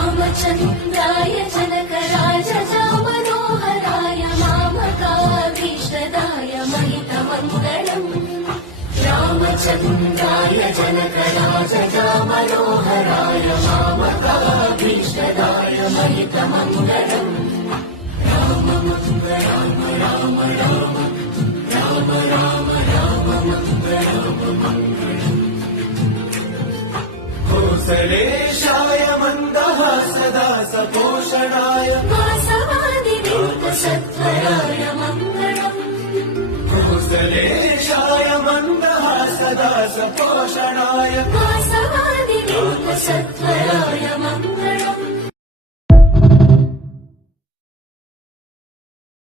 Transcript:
रामचन्द्राय जनकराजजा Manoharrai मामकाभीष्टदाय महितमङ्गलम् रामचन्द्राय जनकराजजा Manoharrai मामकाभीष्टदाय महितमङ्गलम् Ram Ram Ram Ram Ram Ram Ram कोसलेशाय मन्दहासदास पोषणाय वासवादिदीर्घसत्वराय Mangalam कोसलेशाय मन्दहासदास पोषणाय